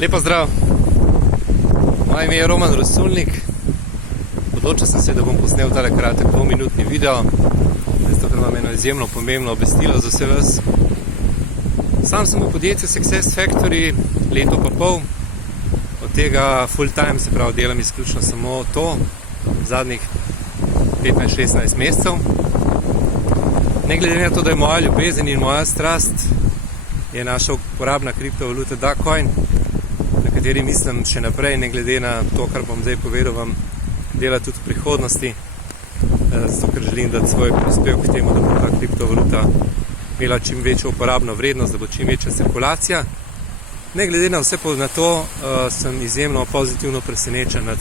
Lepo zdrav! Moje ime je Roman Rosulnik. Odločil sem se, da bom posnel tale kratek 2-minutni video, zato ker imam eno izjemno pomembno obvestilo za vse vas. Sam sem v podjetju Success Factory leto pa pol, od tega full time, se pravi delam izključno samo to, zadnjih 15-16 mesecev. Ne glede na to, da je moja ljubezen in moja strast, je naša uporabna kriptovaluta Dacoin, na kateri mislim še naprej, ne glede na to, kar bom zdaj povedal, vam dela tudi v prihodnosti, zato ker želim dati svoj prispevek k temu, da bo ta kriptovaluta imela čim večjo uporabno vrednost, da bo čim večja cirkulacija. Ne glede na vse na to, sem izjemno pozitivno presenečen nad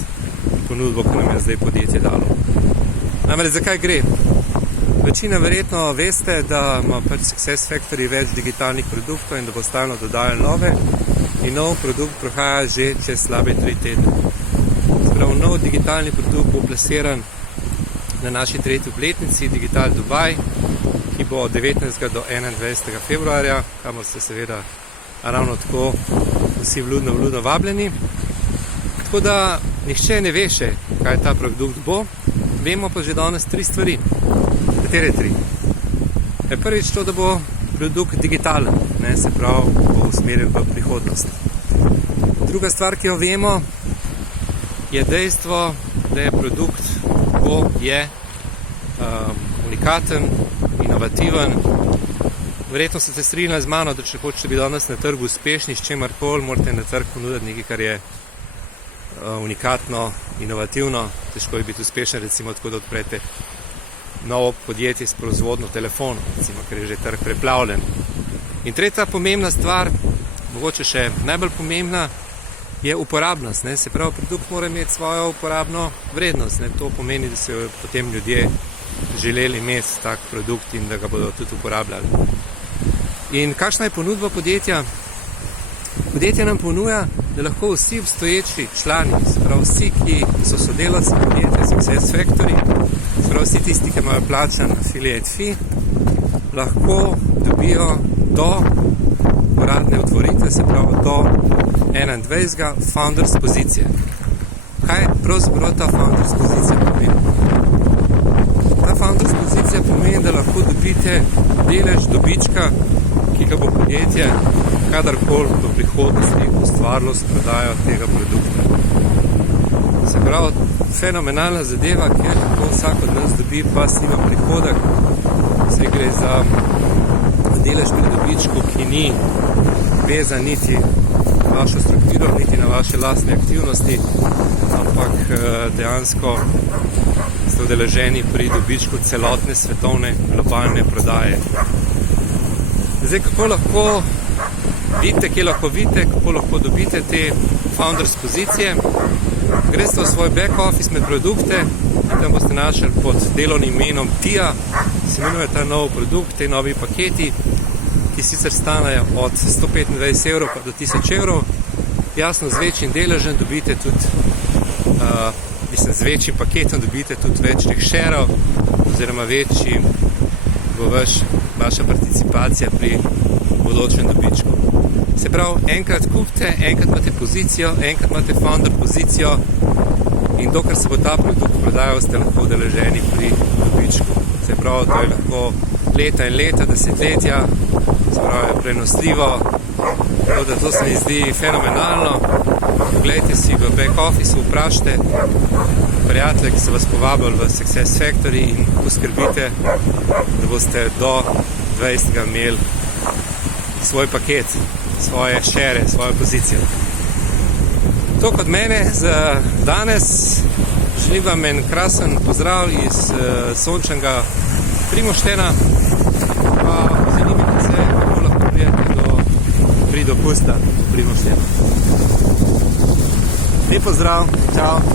ponudbo, ki nam je zdaj podjetje dalo. Namreč, zakaj gre? Večina verjetno veste, da ima pač Success Factory več digitalnih produktov in da bo stalno dodajal nove. In nov produkt prihaja že čez slabe 3 tedne. Sprav, nov digitalni produkt bo plasiran na naši 3. obletnici Digital Dubai, ki bo od 19. do 21. februarja, kamor ste seveda ravno tako vsi vljudno vabljeni. Tako da nihče ne ve še, kaj ta produkt bo. Vemo pa že danes 3 stvari. Katere 3? Prvič to, da bo produkt digitalen, se pravi, bo usmerjen v prihodnost. Druga stvar, ki jo vemo, je dejstvo, da je produkt je unikaten, inovativen. Verjetno ste se strinjali z mano, da če hočete biti danes na trgu uspešni, s čemarkoli, morate na trg ponuditi nekaj, kar je unikatno, inovativno. Težko je biti uspešen, recimo tako, da odprete novo podjetje s proizvodno telefonov, recimo, ker je že trg preplavljen. In tretja pomembna stvar, mogoče še najbolj pomembna, je uporabnost. Se pravi, produkt mora imeti svojo uporabno vrednost. To pomeni, da so potem ljudje želeli imeti tak produkt in da ga bodo tudi uporabljali. In kakšna je ponudba podjetja? Podjetje nam ponuja, da lahko vsi obstoječi člani, se pravi vsi, ki so sodelavci podjetja Success Factory, se pravi vsi tisti, ki imajo plačan affiliate fee, lahko dobijo do uradne otvoritve, se pravi do 21. founders pozicije. Kaj pravzaprav ta founders pozicija pomeni? Ta founders pozicija pomeni, da lahko dobite delež dobička, ki ga bo podjetje kadarkoli v prihodnosti ustvarilo s prodajo tega produkta. Se pravi, fenomenalna zadeva, kjer lahko vsak od nas dobi pasivni prihodek. Vse gre za delež pri dobičku, ki ni vezan niti na vašo strukturo, niti na vaše lastne aktivnosti, ampak dejansko ste udeleženi pri dobičku celotne svetovne globalne prodaje. Zdaj, kako lahko vidite, kje lahko vidite, kako lahko dobite te founders pozicije? Greste v svoj back office med produkte in tam boste našli pod delovnim imenom TIA, se imenuje ta nov produkt, te novi paketi, ki sicer stanejo od 125 evrov pa do 1000 evrov. Jasno, z večjim deležem dobite tudi, z večjim paketom dobite tudi več teh šerov, oziroma večji bo vaša participacija pri bodočem dobičku. Se pravi, enkrat kupite, enkrat imate pozicijo, enkrat imate founder pozicijo in dokler se bo ta produkt prodajal, ste lahko udeleženi pri dobičku. Se pravi, to je lahko leta in leta, desetletja, se pravi, prenosljivo, da to se mi zdi fenomenalno. Poglejte si v back office, vprašajte prijatelje, ki so vas povabili v Success Factory in poskrbite, da boste do 20. imeli svoj paket, svoje šere, svojo pozicijo. To kot mene za danes. Želim vam en krasen pozdrav iz sončnega Primoštena, pa zanimite se, kako lahko prijete do dopusta v Primoštenu. Lep pozdrav, čao!